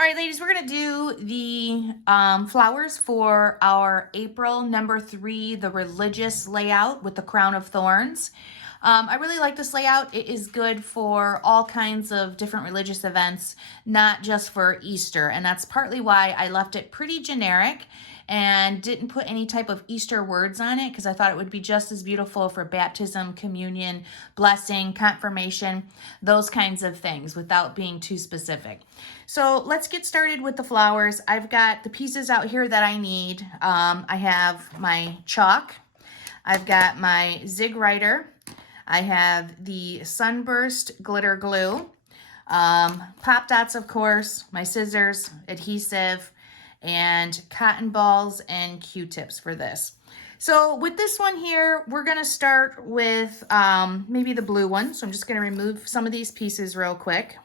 All right, ladies, we're going to do the flowers for our April number 3, the religious layout with the crown of thorns. I really like this layout. It is good for all kinds of different religious events, not just for Easter. And that's partly why I left it pretty generic and didn't put any type of Easter words on it, because I thought it would be just as beautiful for baptism, communion, blessing, confirmation, those kinds of things without being too specific. So let's get started with the flowers. I've got the pieces out here that I need. I have my chalk. I've got my Zig Writer. I have the Sunburst glitter glue. Pop dots, of course, my scissors, adhesive, and cotton balls and Q-tips for this. So with this one here, we're going to start with maybe the blue one. So I'm just going to remove some of these pieces real quick.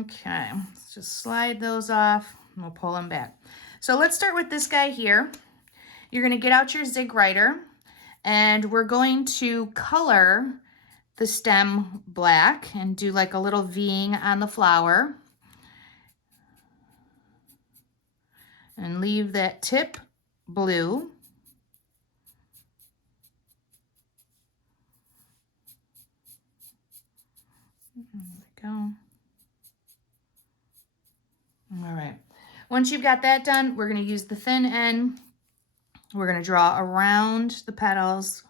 Okay, let's just slide those off and we'll pull them back. So let's start with this guy here. You're going to get out your Zig Writer and we're going to color the stem black and do like a little V-ing on the flower. And leave that tip blue. There we go. All right. Once you've got that done, we're going to use the thin end. We're going to draw around the petals.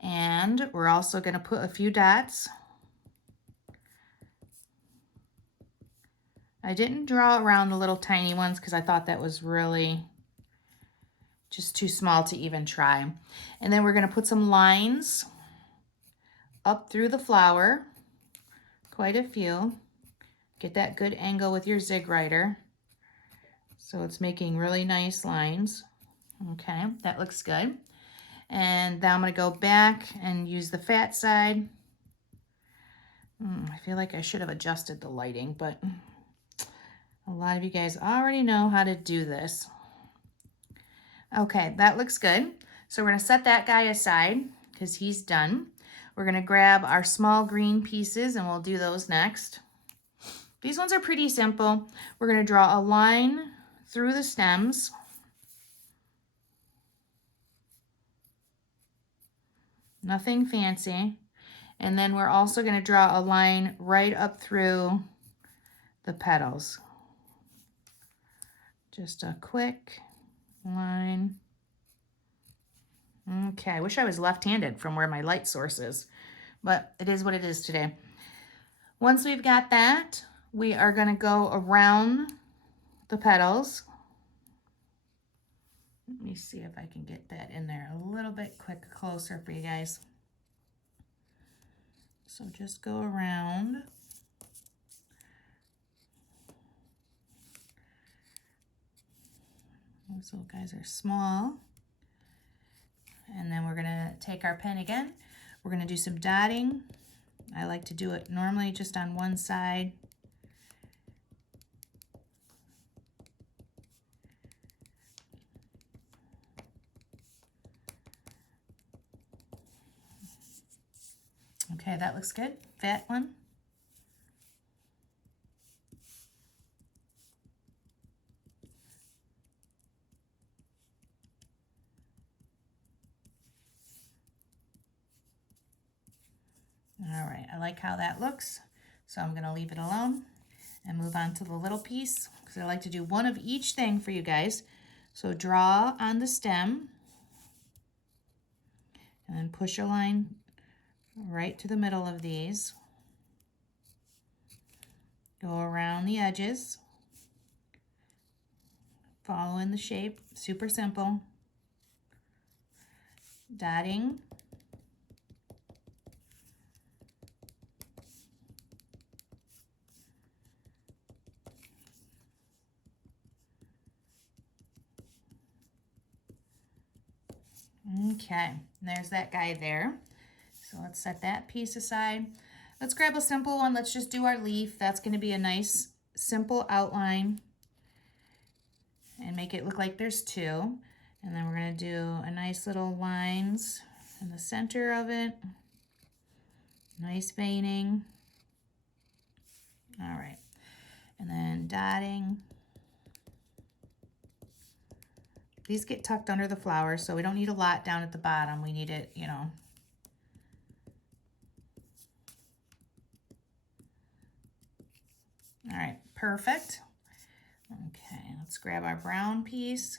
And we're also going to put a few dots. I didn't draw around the little tiny ones because I thought that was really just too small to even try. And then we're going to put some lines up through the flower, quite a few. Get that good angle with your Zig Writer. So it's making really nice lines. Okay, that looks good. And now I'm going to go back and use the fat side. I feel like I should have adjusted the lighting, but a lot of you guys already know how to do this. Okay, that looks good. So we're going to set that guy aside because he's done. We're going to grab our small green pieces and we'll do those next. These ones are pretty simple. We're going to draw a line through the stems. Nothing fancy. And then we're also going to draw a line right up through the petals. Just a quick line. Okay, I wish I was left-handed from where my light source is, but it is what it is today. Once we've got that, we are going to go around the petals. Let me see if I can get that in there a little bit closer for you guys. So just go around. Those little guys are small. And then we're going to take our pen again. We're going to do some dotting. I like to do it normally just on one side. Okay, that looks good. Fat one. All right, I like how that looks, so I'm going to leave it alone and move on to the little piece because I like to do one of each thing for you guys. So draw on the stem and then push a line right to the middle of these. Go around the edges, following the shape, super simple. Dotting. Okay, there's that guy there. So let's set that piece aside. Let's grab a simple one. Let's just do our leaf. That's going to be a nice, simple outline and make it look like there's two. And then we're going to do a nice little lines in the center of it. Nice veining. All right. And then dotting. These get tucked under the flowers, so we don't need a lot down at the bottom. We need it, you know. All right, perfect. Okay, let's grab our brown piece.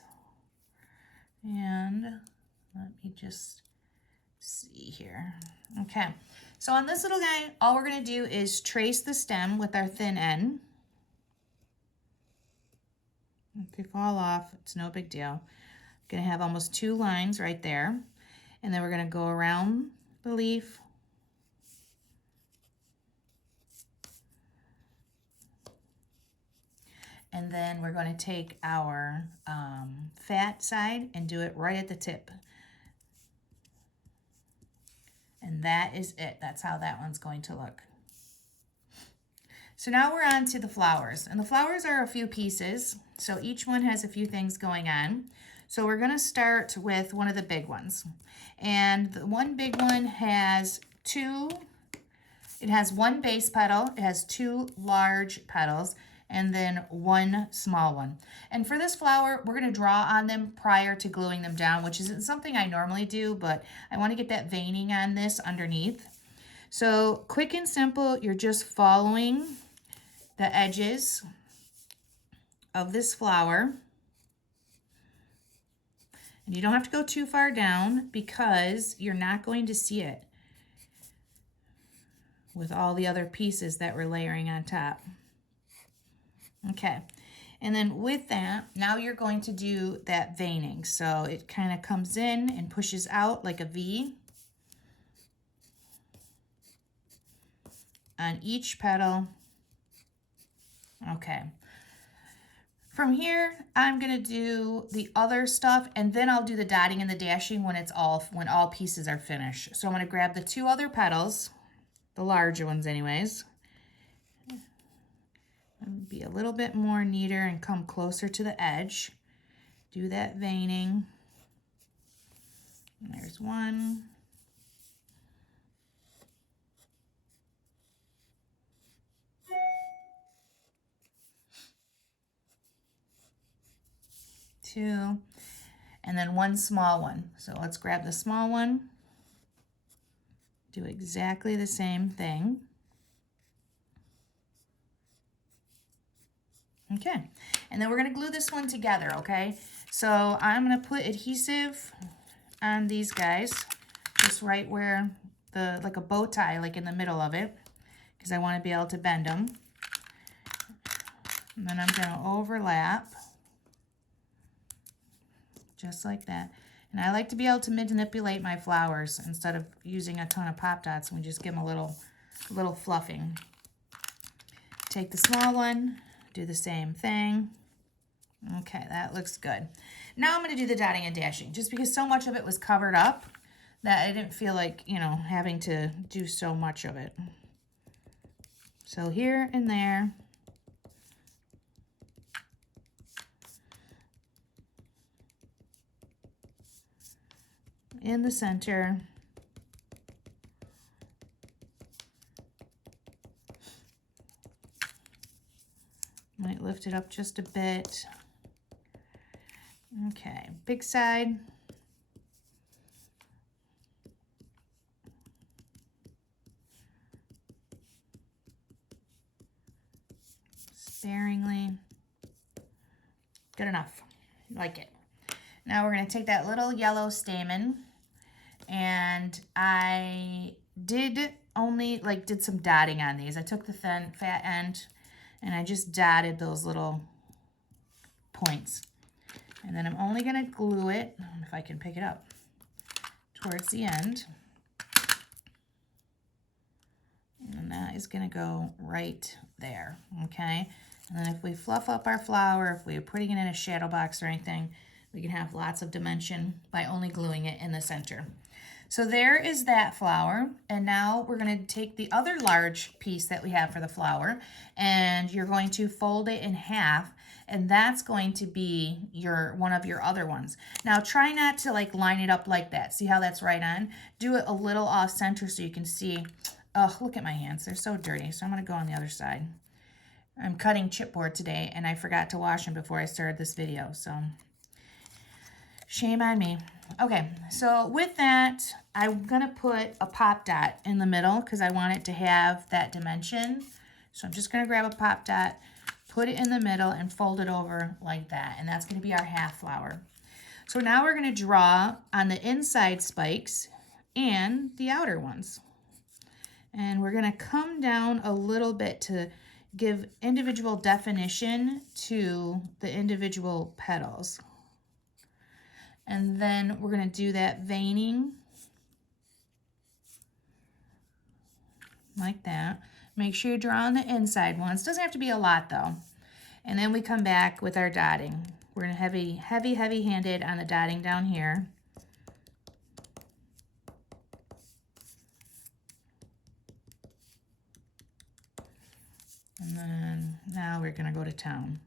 And let me just see here. Okay, so on this little guy, all we're gonna do is trace the stem with our thin end. If they fall off, it's no big deal. Gonna have almost 2 lines right there. And then we're gonna go around the leaf. And then we're going to take our fat side and do it right at the tip. And that is it. That's how that one's going to look. So now we're on to the flowers. And the flowers are a few pieces. So each one has a few things going on. So we're going to start with one of the big ones. And the one big one has one base petal. It has 2 large petals, and then 1 small one. And for this flower, we're gonna draw on them prior to gluing them down, which isn't something I normally do, but I wanna get that veining on this underneath. So quick and simple, you're just following the edges of this flower. And you don't have to go too far down because you're not going to see it with all the other pieces that we're layering on top. Okay, and then with that, now you're going to do that veining. So it kind of comes in and pushes out like a V on each petal. Okay. From here, I'm gonna do the other stuff, and then I'll do the dotting and the dashing when all pieces are finished. So I'm gonna grab the 2 other petals, the larger ones anyways. Be a little bit more neater and come closer to the edge. Do that veining. And there's 1. Two, and then 1 small one. So let's grab the small one. Do exactly the same thing. Okay, and then we're gonna glue this one together, okay? So I'm gonna put adhesive on these guys, just right where like a bow tie, like in the middle of it, because I wanna be able to bend them. And then I'm gonna overlap, just like that. And I like to be able to manipulate my flowers instead of using a ton of Pop Dots, and we just give them a little fluffing. Take the small one, do the same thing. Okay, that looks good. Now I'm going to do the dotting and dashing, just because so much of it was covered up that I didn't feel like, you know, having to do so much of it. So here and there. In the center. Might lift it up just a bit. Okay, big side. Sparingly. Good enough. Like it. Now we're going to take that little yellow stamen, and I did some dotting on these. I took the thin fat end and I just dotted those little points. And then I'm only going to glue it, if I can pick it up, towards the end. And that is going to go right there, okay? And then if we fluff up our flower, if we're putting it in a shadow box or anything, we can have lots of dimension by only gluing it in the center. So there is that flower, and now we're going to take the other large piece that we have for the flower, and you're going to fold it in half, And that's going to be one of your other ones. Now try not to like line it up like that. See how that's right on? Do it a little off center so you can see. Oh, look at my hands. They're so dirty. So I'm going to go on the other side. I'm cutting chipboard today and I forgot to wash them before I started this video. So shame on me. Okay, so with that, I'm going to put a pop dot in the middle because I want it to have that dimension. So I'm just going to grab a pop dot, put it in the middle, and fold it over like that. And that's going to be our half flower. So now we're going to draw on the inside spikes and the outer ones. And we're going to come down a little bit to give individual definition to the individual petals. And then we're going to do that veining like that. Make sure you draw on the inside ones. Doesn't have to be a lot though. And then we come back with our dotting. We're going to heavy-handed on the dotting down here. And then now we're going to go to town.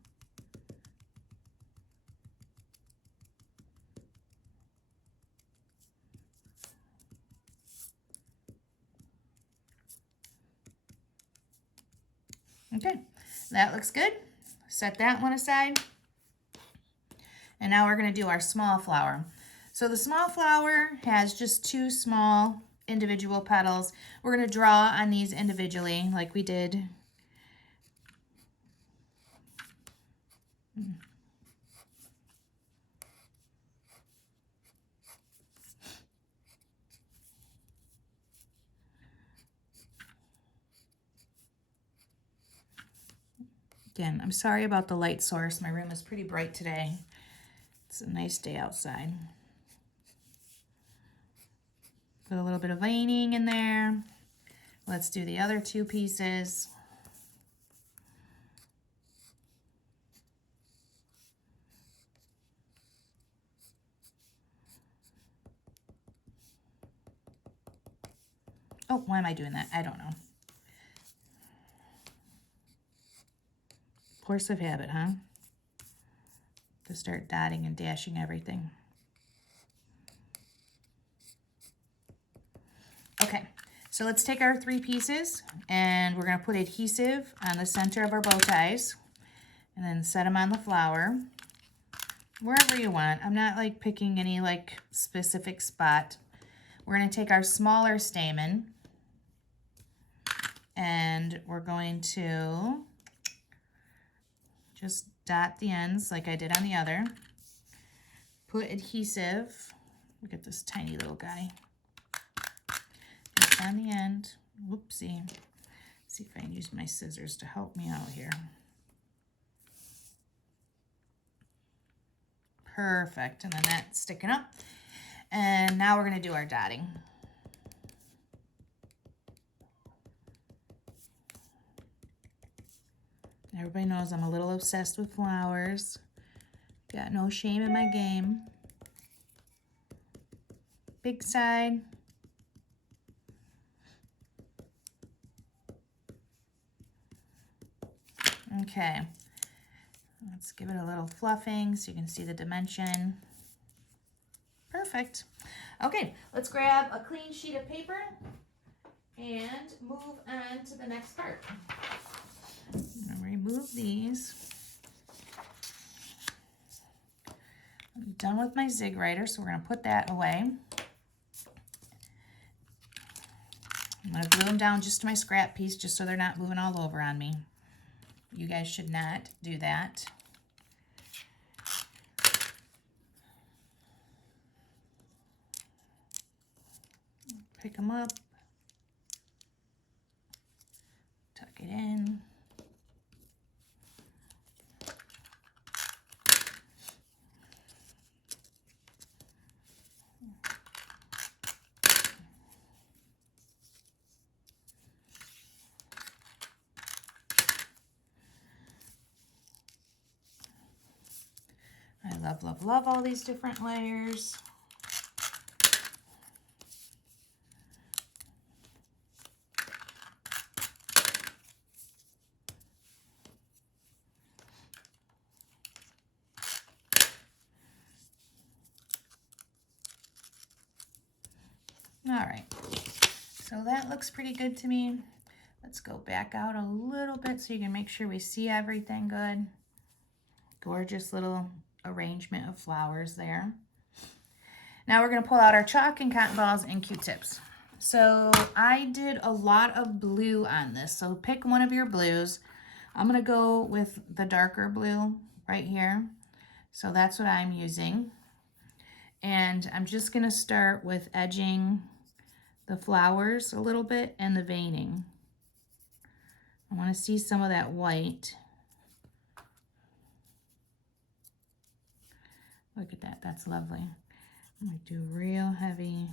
Okay, that looks good. Set that one aside. And now we're going to do our small flower. So the small flower has just 2 small individual petals. We're going to draw on these individually like we did. Again, I'm sorry about the light source. My room is pretty bright today. It's a nice day outside. Put a little bit of veining in there. Let's do the other 2 pieces. Oh, why am I doing that? I don't know. Force of habit, huh? To start dotting and dashing everything. Okay, so let's take our 3 pieces and we're going to put adhesive on the center of our bow ties and then set them on the flower wherever you want. I'm not like picking any like specific spot. We're going to take our smaller stamen and we're going to just dot the ends like I did on the other. Put adhesive. Look at this tiny little guy. Just on the end. Whoopsie. See if I can use my scissors to help me out here. Perfect. And then that's sticking up. And now we're going to do our dotting. Everybody knows I'm a little obsessed with flowers. Got no shame in my game. Big side. Okay. Let's give it a little fluffing so you can see the dimension. Perfect. Okay, let's grab a clean sheet of paper and move on to the next part. I'm gonna remove these. I'm done with my zig writer, so we're gonna put that away. I'm gonna glue them down just to my scrap piece just so they're not moving all over on me. You guys should not do that. Pick them up. Tuck it in. I love, love, love all these different layers. All right, so that looks pretty good to me. Let's go back out a little bit so you can make sure we see everything good. Gorgeous little arrangement of flowers there. Now we're gonna pull out our chalk and cotton balls and Q-tips. So I did a lot of blue on this, so pick one of your blues. I'm gonna go with the darker blue right here. So that's what I'm using. And I'm just gonna start with edging the flowers a little bit and the veining. I wanna see some of that white. Look at that, that's lovely. I'm gonna do real heavy.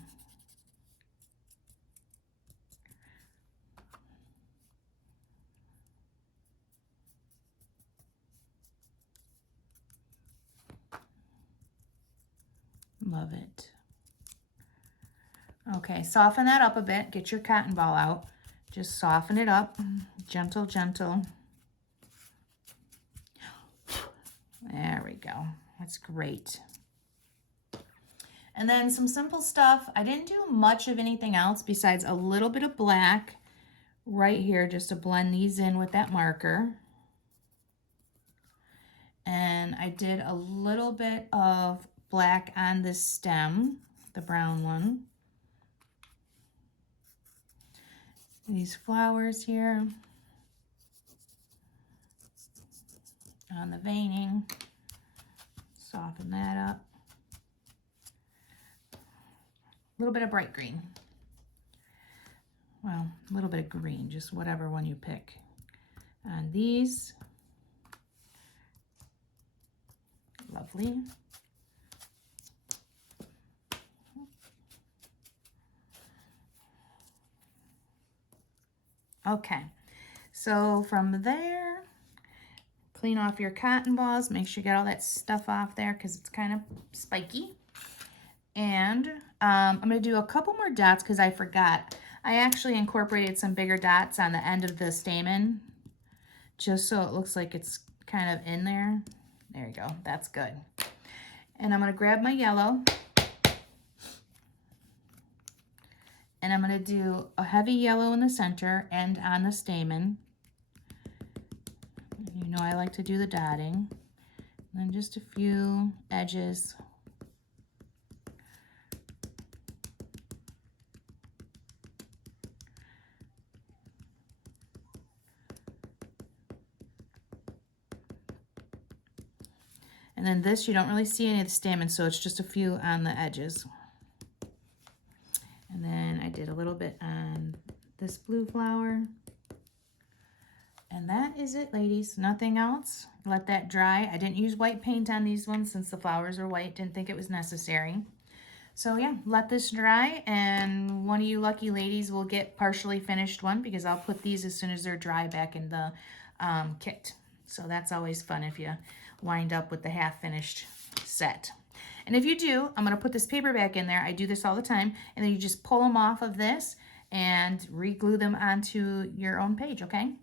Love it. Okay, soften that up a bit. Get your cotton ball out. Just soften it up. Gentle, gentle. There we go. That's great. And then some simple stuff. I didn't do much of anything else besides a little bit of black right here just to blend these in with that marker. And I did a little bit of black on this stem, the brown one. These flowers here on the veining, soften that up. A little bit of bright green. Well, a little bit of green, just whatever one you pick. On these, lovely. Okay, so from there, clean off your cotton balls. Make sure you get all that stuff off there because it's kind of spiky. And I'm going to do a couple more dots because I forgot. I actually incorporated some bigger dots on the end of the stamen just so it looks like it's kind of in there. There you go. That's good. And I'm going to grab my yellow. And I'm going to do a heavy yellow in the center and on the stamen. You know I like to do the dotting. And then just a few edges. And then this, you don't really see any of the stamen, so it's just a few on the edges. And then I did a little bit on this blue flower. And that is it, ladies. Nothing else. Let that dry. I didn't use white paint on these ones since the flowers are white. Didn't think it was necessary. So yeah, let this dry, and one of you lucky ladies will get partially finished one because I'll put these as soon as they're dry back in the kit. So that's always fun if you wind up with the half-finished set. And if you do, I'm going to put this paper back in there. I do this all the time. And then you just pull them off of this and re-glue them onto your own page, okay?